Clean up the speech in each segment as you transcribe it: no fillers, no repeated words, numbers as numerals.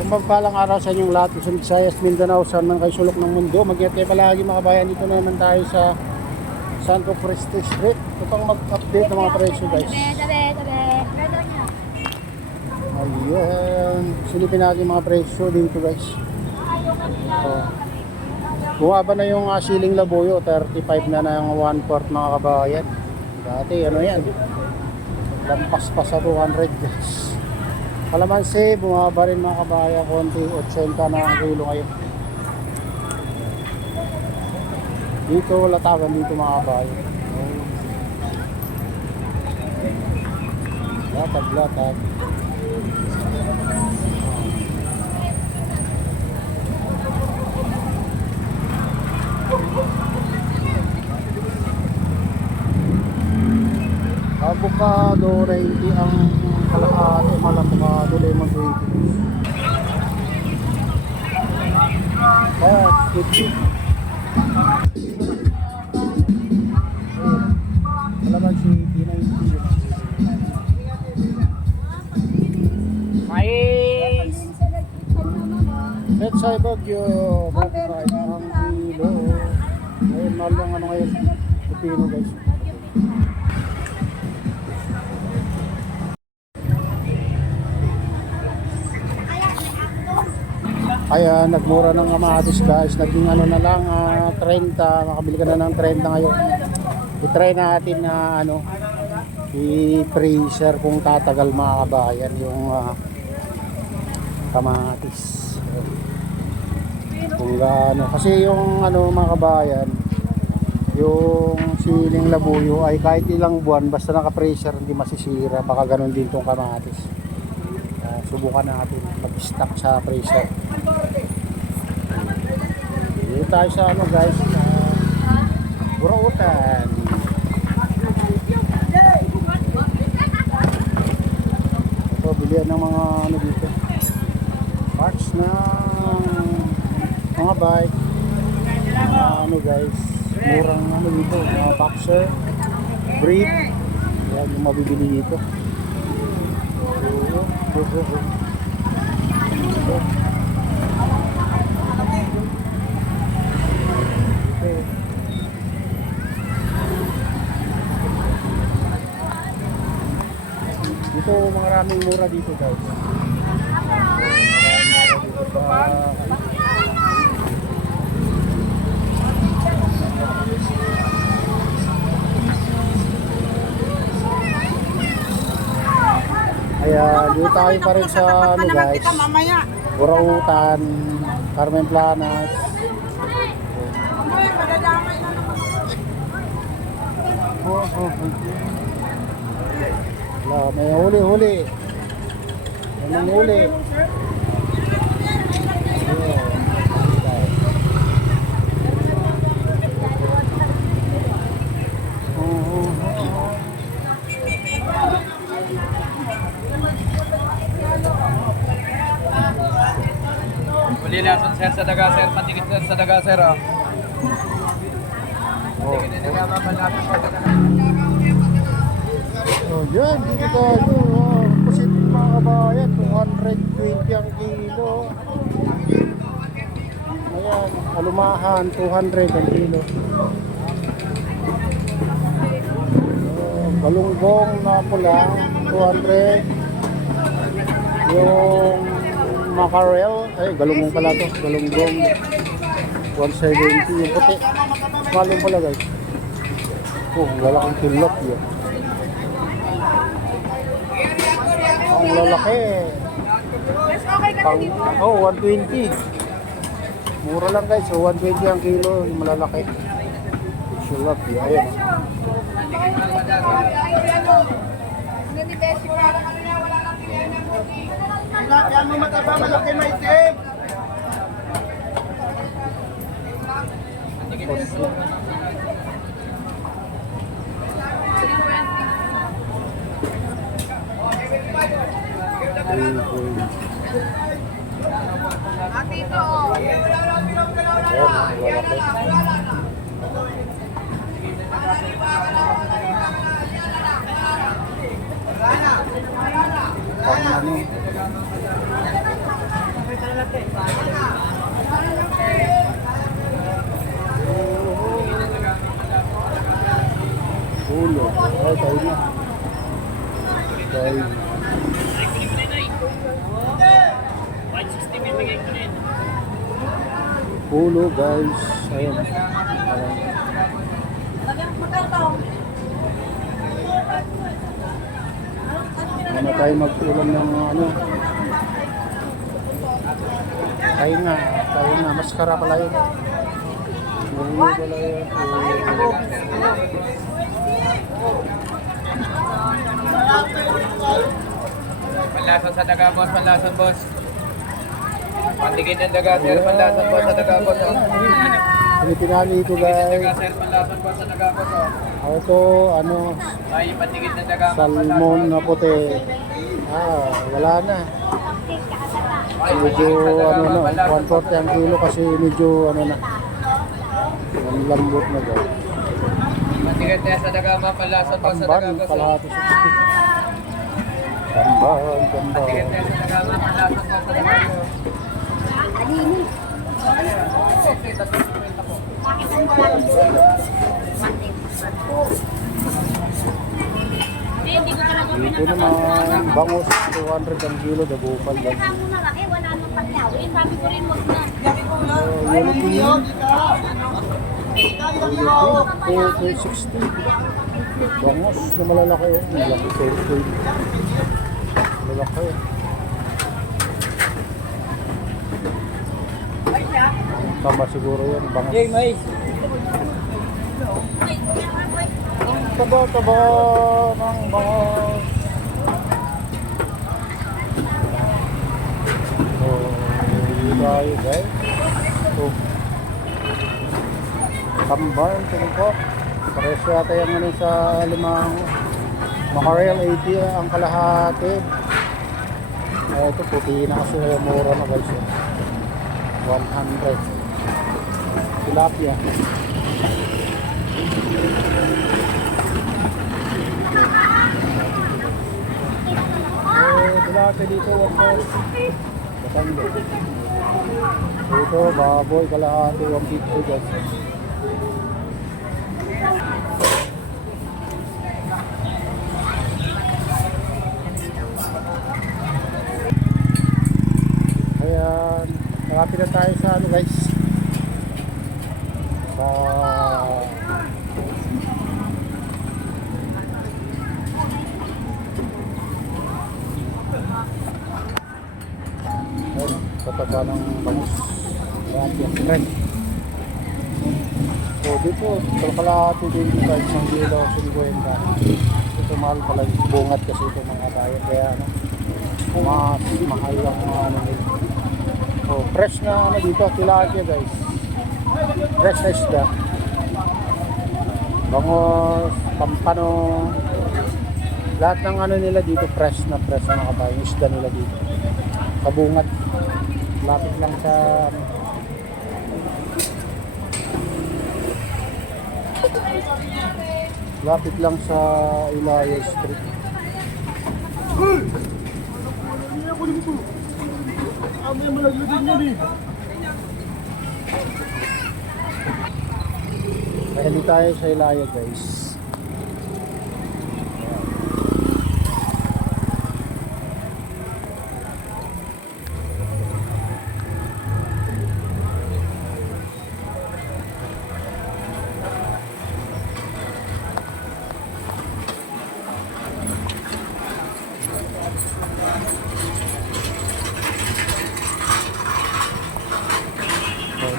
Isang magpalang araw sa inyong lahat, Luzon, Visayas, Mindanao, saan man kayo sulok ng mundo. Mag-ingat kayo palagi mga kabayan. Dito naman tayo sa Santo Cristo Street. Ito pang mag-update ng mga presyo guys. Ayan. Silipin natin yung mga presyo dito guys. Bumaba na yung siling labuyo. 35 na yung 1/4 mga kabayan. Dati ano yan, lampas pa sa 200 guys. Kalamansi, bumaba rin mga kabayan, konti, 80 na ang kilo ngayon. Dito, latagan dito mga kabayan. Latag. Avocado, 90 ang kalahati, avocado, lemon 20. Kaya, 50. Kalamansi, 90. Mais! Petsay Bagyo, 45 ang kilo. Ngayon, mahal lang ano ngayon, pipino guys. Kaya nagmura ng kamatis guys, naging ano na lang 30, makabili ka na ng 30 ngayon. I-try natin na i-freezer kung tatagal mga kabayan yung kamatis. Kung gaano, kasi yung mga kabayan, yung siling labuyo ay kahit ilang buwan basta naka-freezer hindi masisira, baka ganun din tong kamatis. Subukan natin mag-stock sa freezer. Dito tayo sa guys, Burautan. Ito, bilihan ng mga dito, parts ng mga bike, guys, murang dito, mga boxer, brief. Yan yung mabibili dito. Dito maraming mura dito guys. Ayan, dito tayo pa rin sa guys, Burautan, Carmen Planas. Wala, may huli. May manghuli. Huli natin sir sa daga sir, patikit sir sa daga sir ah. Yan, dito tayo. Pusit mga kabayan, 220 ang kilo. Ayan, alumahan, 200 ang kilo. Galunggong na pula, 200. Yung mackerel, galunggong pala to, galunggong 170. Yung puti, malong pala guys. Wala kang tilok yun. Ang lalaki. 120. Mura lang guys, 120 ang kilo, yung malalaki. Sulap yun, ayan. Yan mo mataba, malaki may tip. Atito. Pang ano, tayo na. Tayo. Pulo guys. Ayun. Ano tayo mag-ulam ng ano. Tayo na. Maskara pala yun. Yung pala yun. Panlasan sa daga, boss. Panlasan, boss. Pantigin ng daga, sir. Panlasan, boss, sa daga, boss. Pinipinali ito Pantigin ng daga, guys. sir. Panlasan, boss, sa daga, boss. Ito, ano, Ay, pantigin ng daga, salmon na puti. Wala na. Medyo, ano na, 140 ang kilo kasi medyo, ano na, ang lambot na guys. Pantigin tayo sa daga, ma'am. Panlasan, boss, sa daga, Tamban, boss. kalahati 60. Tamban. Pantigin tayo sa daga, ma'am. Panlasan, boss, sa daga, boss. Hindi ko talaga Dito naman, bangus, 200 ang kilo, dagupan guys. pinag mo na laki, wala nang paglawin. Sabi ko rin, wag na. Unity, 260. Bangus na malalaki oh. Malaki, 10. Malaki oh. Tama siguro yan, bangus. Taba-taba ng bangus. Hindi tayo guys. Tamban, tungkol. Presyo yata yung ano sa limang Makarel 80 ang kalahati. Ito puti na kasi mura na guys. 100. Tilapia. Tilapia dito 140. Batangas. Ito baboy kalahati 150 guys. Ayan, malapit na tayo sa ano guys. Sa pataba ng bangus. Ayan, yung friend. So dito, kalahati din guys ng kilo, 50. Ito mahal pala yung bungat kasi ito mga bayan. Kaya ano, mas mahal lang mga ano nila. So fresh na ano dito, tilapia guys. Fresh na isda. Bangus, pampano. Lahat ng ano nila dito fresh na mga kabayan. Yung isda nila dito. Kabungat. Lapit lang sa ano. Lapit lang sa Ilaya Street. Dahil di tayo sa Ilaya guys.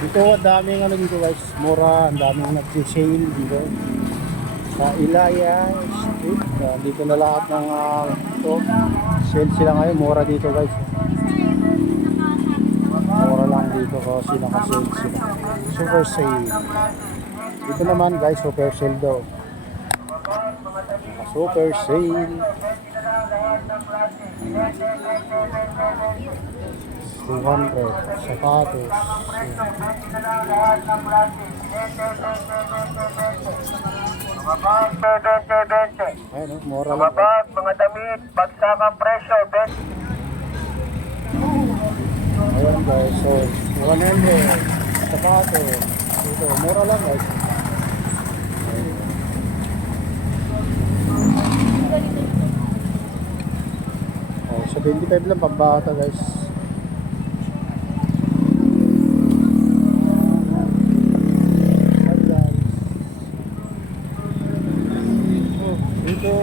Dito ang daming ano dito guys, mura, ang daming nag-sale dito sa Ilaya Street. Dito na lahat ng ito, sale sila ngayon, mura dito guys. Mura lang dito kasi naka-sale sila. Super sale. Dito naman guys, super sale daw. Super sale. 200 sapatos. Ayun, mura lang. Mga damit, bagsakang presyo, best. Ayun guys, so 100 sapatos. Ito, mura lang guys. 25 lang pambata guys. Hi guys. Oh, dito.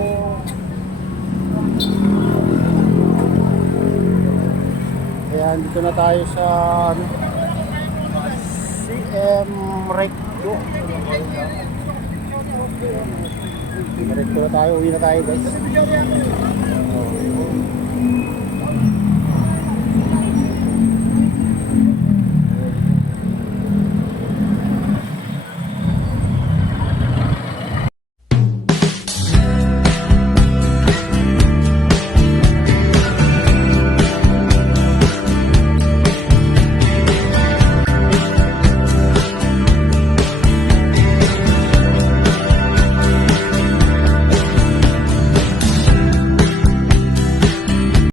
Ayan, dito na tayo sa ano, CM Recto. Recto na tayo, uwi na tayo guys.